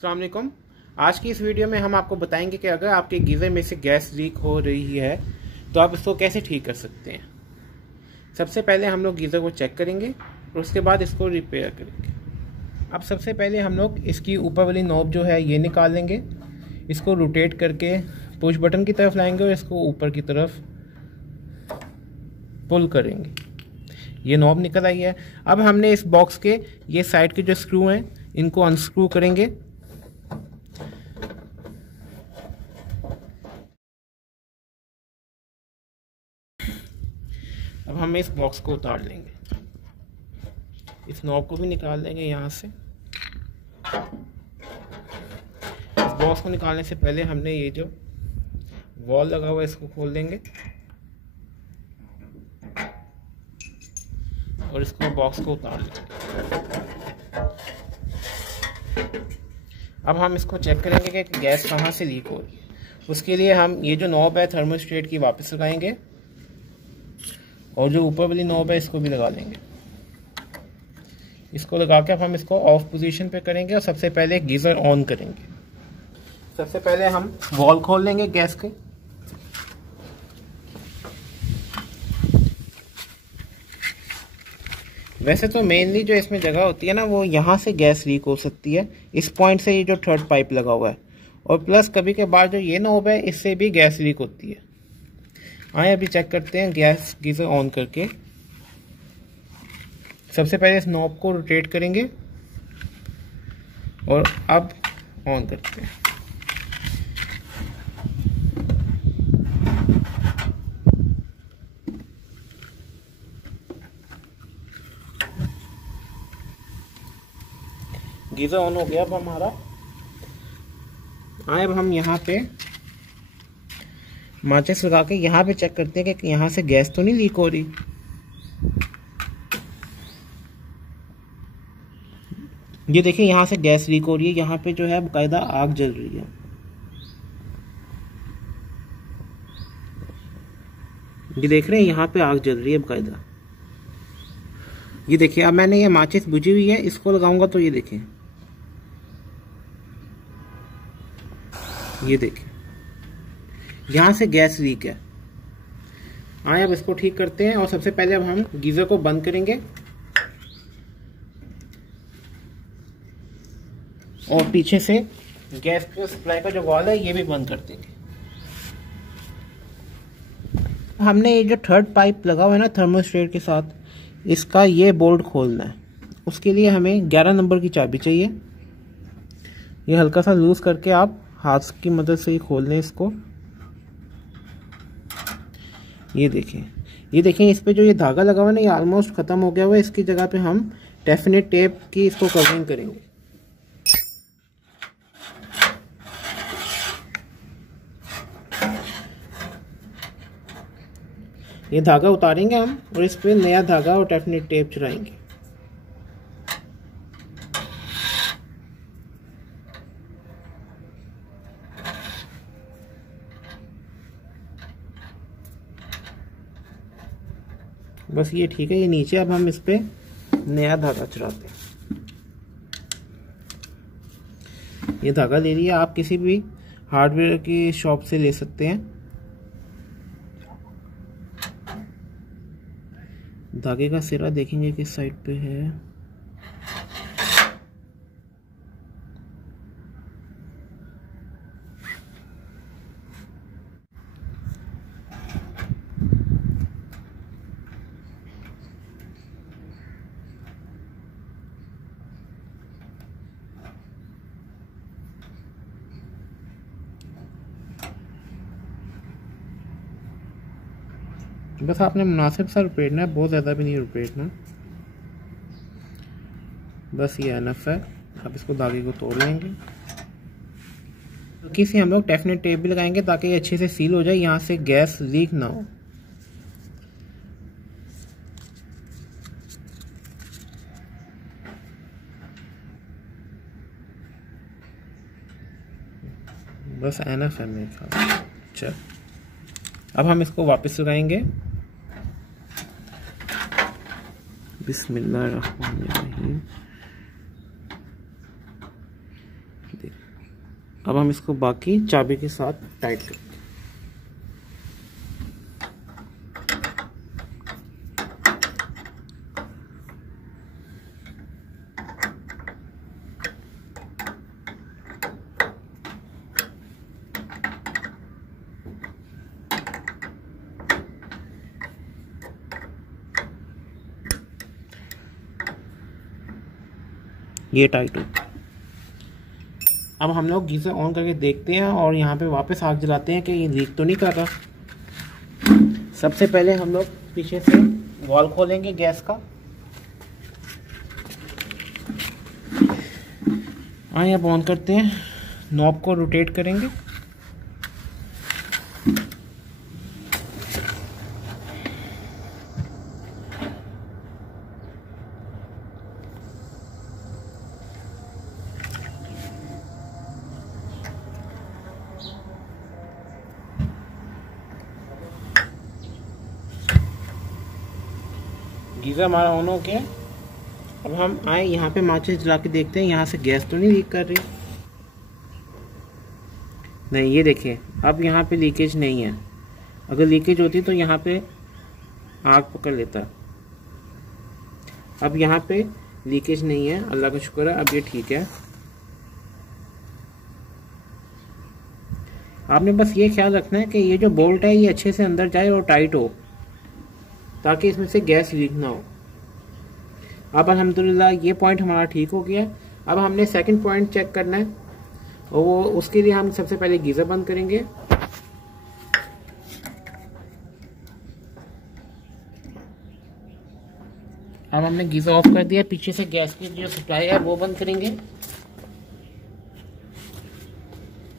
अस्सलाम वालेकुम। आज की इस वीडियो में हम आपको बताएंगे कि अगर आपके गीज़र में से गैस लीक हो रही है तो आप इसको कैसे ठीक कर सकते हैं। सबसे पहले हम लोग गीज़र को चेक करेंगे और उसके बाद इसको रिपेयर करेंगे। अब सबसे पहले हम लोग इसकी ऊपर वाली नॉब जो है ये निकाल लेंगे, इसको रोटेट करके पुश बटन की तरफ लाएंगे और इसको ऊपर की तरफ पुल करेंगे। ये नॉब निकल आई है। अब हमने इस बॉक्स के ये साइड के जो स्क्रू हैं इनको अनस्क्रू करेंगे। अब हम इस बॉक्स को उतार लेंगे, इस नॉब को भी निकाल लेंगे यहाँ से। इस बॉक्स को निकालने से पहले हमने ये जो वॉल लगा हुआ है इसको खोल देंगे और इसको बॉक्स को उतार लेंगे। अब हम इसको चेक करेंगे कि गैस कहाँ से लीक हो रही है। उसके लिए हम ये जो नॉब है थर्मोस्टेट की वापस लगाएंगे और जो ऊपर वाली नॉब है इसको भी लगा लेंगे। इसको लगा के अब हम इसको ऑफ पोजीशन पे करेंगे और सबसे पहले गीज़र ऑन करेंगे। सबसे पहले हम वॉल खोल लेंगे गैस के। वैसे तो मेनली जो इसमें जगह होती है ना वो यहाँ से गैस लीक हो सकती है, इस पॉइंट से ये जो थर्ड पाइप लगा हुआ है, और प्लस कभी के बाद जो ये नॉब है इससे भी गैस लीक होती है। आइए अभी चेक करते हैं गैस गीज़र ऑन करके। सबसे पहले इस नॉब को रोटेट करेंगे और अब ऑन करते हैं। गीज़र ऑन हो गया अब हमारा। आए अब हम यहाँ पे माचिस लगा के यहाँ पे चेक करते हैं कि यहाँ से गैस तो नहीं लीक हो रही। ये देखिए यहाँ से गैस लीक हो रही है, यहाँ पे जो है बाकायदा आग जल रही है। ये देख रहे हैं यहाँ पे आग जल रही है बाकायदा। ये देखिए अब मैंने ये माचिस बुझी हुई है, इसको लगाऊंगा तो ये देखिए, ये देखिए यहाँ से गैस लीक है। आइए अब इसको ठीक करते हैं और सबसे पहले अब हम गीज़र को बंद करेंगे और पीछे से गैस के सप्लाई का जो वाल्व है ये भी बंद कर देंगे। हमने ये जो थर्ड पाइप लगा हुआ है ना थर्मोस्टेट के साथ, इसका ये बोल्ट खोलना है। उसके लिए हमें 11 नंबर की चाबी चाहिए। ये हल्का सा लूज करके आप हाथ की मदद से ही खोल लें इसको। ये देखिए इस पे जो ये धागा लगा हुआ है ना ये ऑलमोस्ट खत्म हो गया हुआ है। इसकी जगह पे हम डेफिनेट टेप की इसको कवरिंग करेंगे। ये धागा उतारेंगे हम और इस पे नया धागा और डेफिनेट टेप चढ़ाएंगे। बस ये ठीक है, ये नीचे। अब हम इस पे नया धागा चढ़ाते हैं। ये धागा ले लिया, आप किसी भी हार्डवेयर की शॉप से ले सकते हैं। धागे का सिरा देखेंगे किस साइड पे है। बस आपने मुनासिब सा लपेटना है, बहुत ज़्यादा भी नहीं लपेटना, बस ये एनफ है। अब इसको धागे को तोड़ लेंगे। तो किसी हम लोग डेफिनेट टेप भी लगाएंगे ताकि ये अच्छे से सील हो जाए, यहाँ से गैस लीक ना हो। बस एनफ है मेरे ख्याल। चल अब हम इसको वापस लगाएंगे। बिस्मिल्लाहिर्रहमानिर्रहीम। देख, अब हम इसको बाकी चाबी के साथ टाइट करेंगे। ये टाइट हो। अब हम लोग गीज़र ऑन करके देखते हैं और यहाँ पे वापस आग जलाते हैं कि ये लीक तो नहीं कर रहा। सबसे पहले हम लोग पीछे से वॉल खोलेंगे गैस का। आइए अब ऑन करते हैं, नॉब को रोटेट करेंगे। गीज़र हमारा ऑन हो गया। अब हम आए यहाँ पे माचिस जला के देखते हैं यहाँ से गैस तो नहीं लीक कर रही। नहीं, ये देखिए अब यहाँ पे लीकेज नहीं है। अगर लीकेज होती तो यहाँ पे आग पकड़ लेता। अब यहाँ पे लीकेज नहीं है, अल्लाह का शुक्र है, अब ये ठीक है। आपने बस ये ख्याल रखना है कि ये जो बोल्ट है ये अच्छे से अंदर जाए और टाइट हो, ताकि इसमें से गैस लीक ना हो। अब अल्हम्दुलिल्लाह ये पॉइंट हमारा ठीक हो गया। अब हमने सेकंड पॉइंट चेक करना है और वो उसके लिए हम सबसे पहले गीज़र बंद करेंगे। अब हमने गीज़र ऑफ कर दिया। पीछे से गैस की जो सप्लाई है वो बंद करेंगे।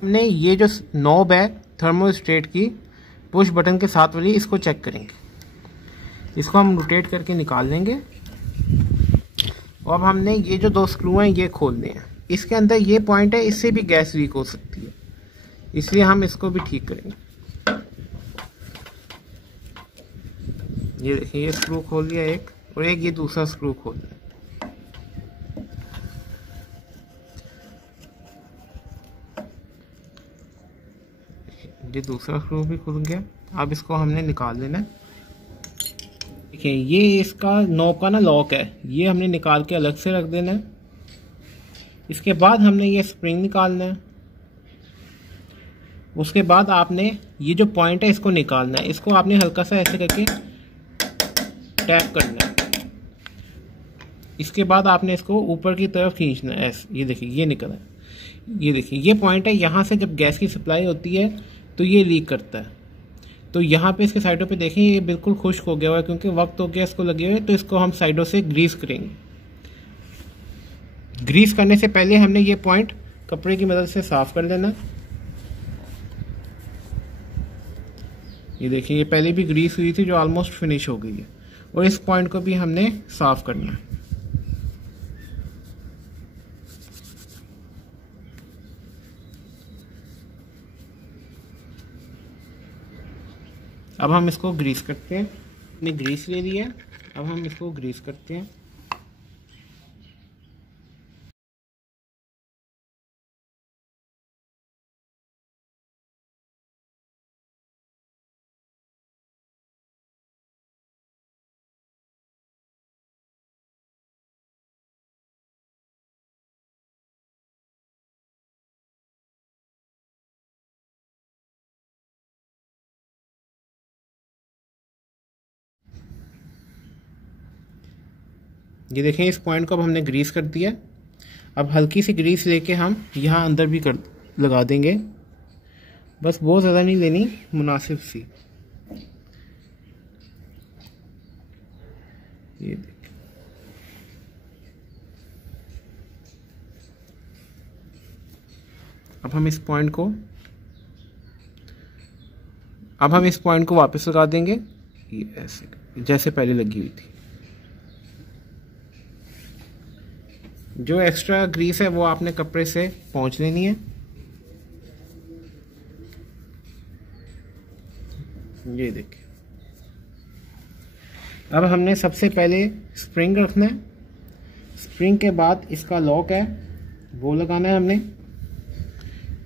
हमने ये जो नॉब है थर्मोस्टेट की पुश बटन के साथ वाली, इसको चेक करेंगे। इसको हम रोटेट करके निकाल लेंगे। और अब हमने ये जो दो स्क्रू हैं ये खोलने हैं। इसके अंदर ये पॉइंट है, इससे भी गैस लीक हो सकती है, इसलिए हम इसको भी ठीक करेंगे। ये देखिए, ये स्क्रू खोल दिया एक, और एक ये दूसरा स्क्रू खोल दिया। ये दूसरा स्क्रू भी खुल गया। अब इसको हमने निकाल लेना है। देखिए ये इसका नॉब का ना लॉक है, ये हमने निकाल के अलग से रख देना है। इसके बाद हमने ये स्प्रिंग निकालना है। उसके बाद आपने ये जो पॉइंट है इसको निकालना है। इसको आपने हल्का सा ऐसे करके टैप करना है। इसके बाद आपने इसको ऊपर की तरफ खींचना है ऐसे। ये देखिए ये निकला है। ये देखिए ये पॉइंट है, यहाँ से जब गैस की सप्लाई होती है तो ये लीक करता है। तो यहाँ पे इसके साइडों पे देखें ये बिल्कुल खुश्क हो गया हुआ है, क्योंकि वक्त हो गया इसको लगे हुए। तो इसको हम साइडों से ग्रीस करेंगे। ग्रीस करने से पहले हमने ये पॉइंट कपड़े की मदद से साफ कर लेना। ये देखिए ये पहले भी ग्रीस हुई थी जो ऑलमोस्ट फिनिश हो गई है, और इस पॉइंट को भी हमने साफ करना है। अब हम इसको ग्रीस करते हैं। हमने ग्रीस ले लिया, अब हम इसको ग्रीस करते हैं। ये देखें इस पॉइंट को अब हमने ग्रीस कर दिया। अब हल्की सी ग्रीस लेके हम यहाँ अंदर भी कर लगा देंगे, बस बहुत ज़्यादा नहीं लेनी, मुनासिब सी। ये देखें, अब हम इस पॉइंट को वापस लगा देंगे, ये ऐसे जैसे पहले लगी हुई थी। जो एक्स्ट्रा ग्रीस है वो आपने कपड़े से पोंछ लेनी है। ये देखिए, अब हमने सबसे पहले स्प्रिंग रखना है। स्प्रिंग के बाद इसका लॉक है वो लगाना है हमने।